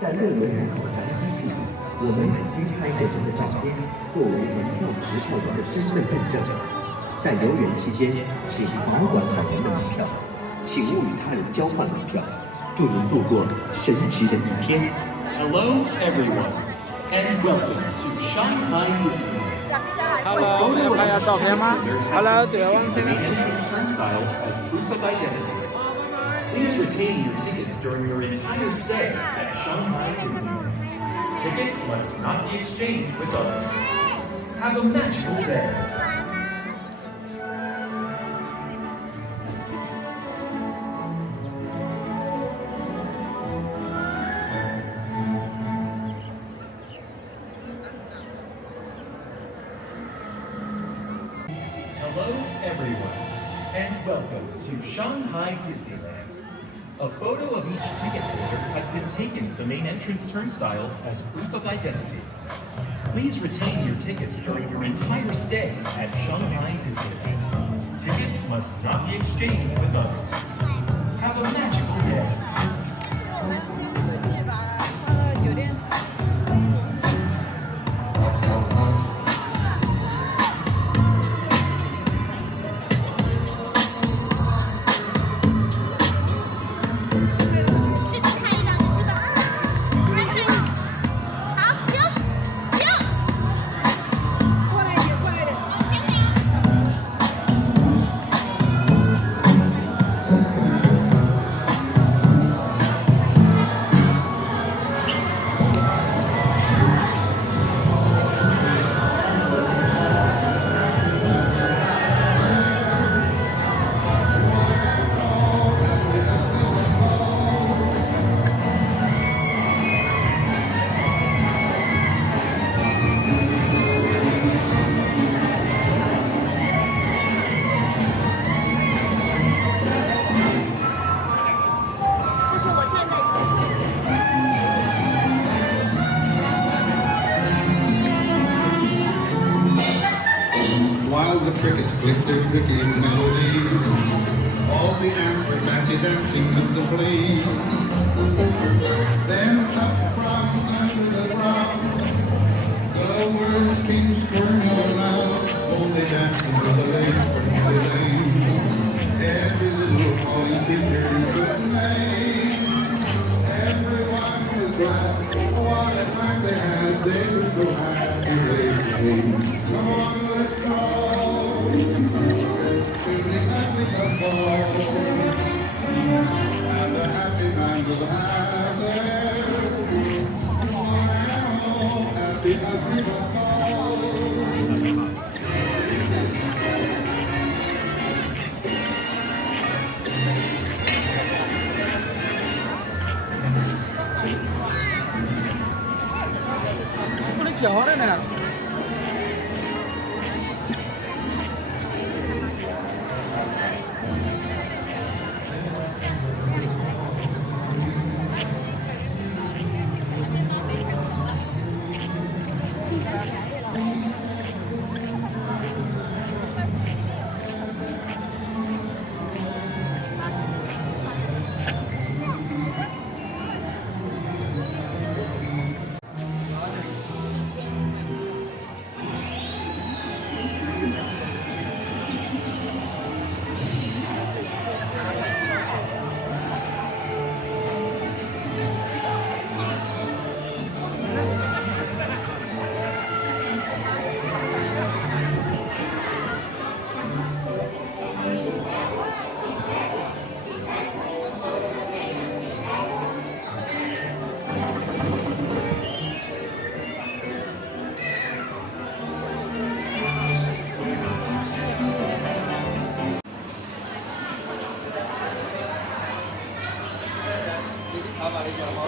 在乐园入口闸机处，我们已经拍摄人的照片作为门票持票人的身份认证。在游园期间，请保管好您的门票，请勿与他人交换门票，祝您度过神奇的一天。Hello, everyone, and welcome to Shanghai Disneyland. Hello, 要拍下照片吗 ？Hello， 对，我们 The main entrance turnstiles as proof of identity. Please retain your tickets during your entire stay at Shanghai Disneyland. Tickets must not be exchanged with others. Have a magical day. Hello, everyone, and welcome to Shanghai Disneyland. A photo of each ticket holder has been taken at the main entrance turnstiles as proof of identity. Please retain your tickets during your entire stay at Shanghai Disneyland. Tickets must not be exchanged with others. Have a magical day. 这是我站在。 While the crickets click their cricket melody, all the ants were dancing with the flea. Then up from under the ground, the worms came squirming around, only dancing to the lake from the lane. Every little boy creature could name. Everyone was glad. What a time they had! They were so happy they came. Come on, let's go. And the happy man will have there. Happy, happy, happy. 不能叫的呢。查法一下吗？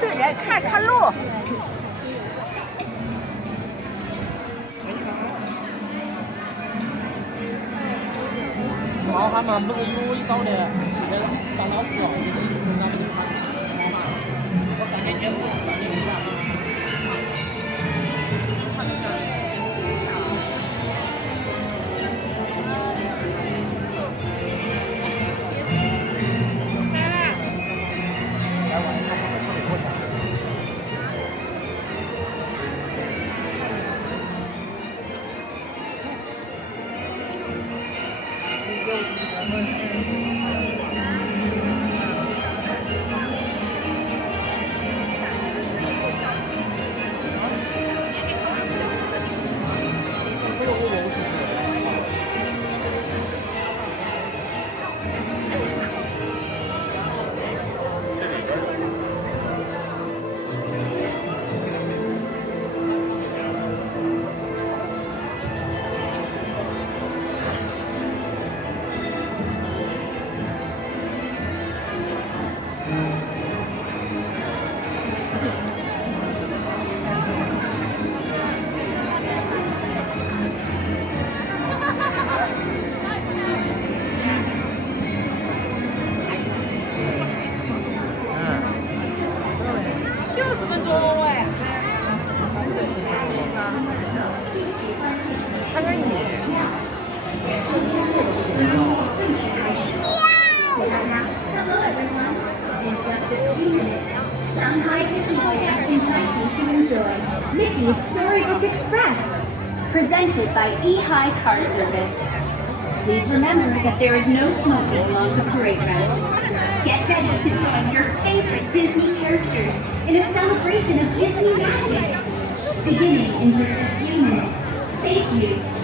对人看路。毛他们不是有一道的，是的，张老师哦，就是咱们就看，我3天结束，3天回家。Shanghai Disneyland invites you to enjoy Mickey's Storybook Express, presented by High Car Service. Please remember that there is no smoking along the parade route. Get ready to join your favorite Disney characters in a celebration of Disney magic, beginning in just a few minutes. Thank you.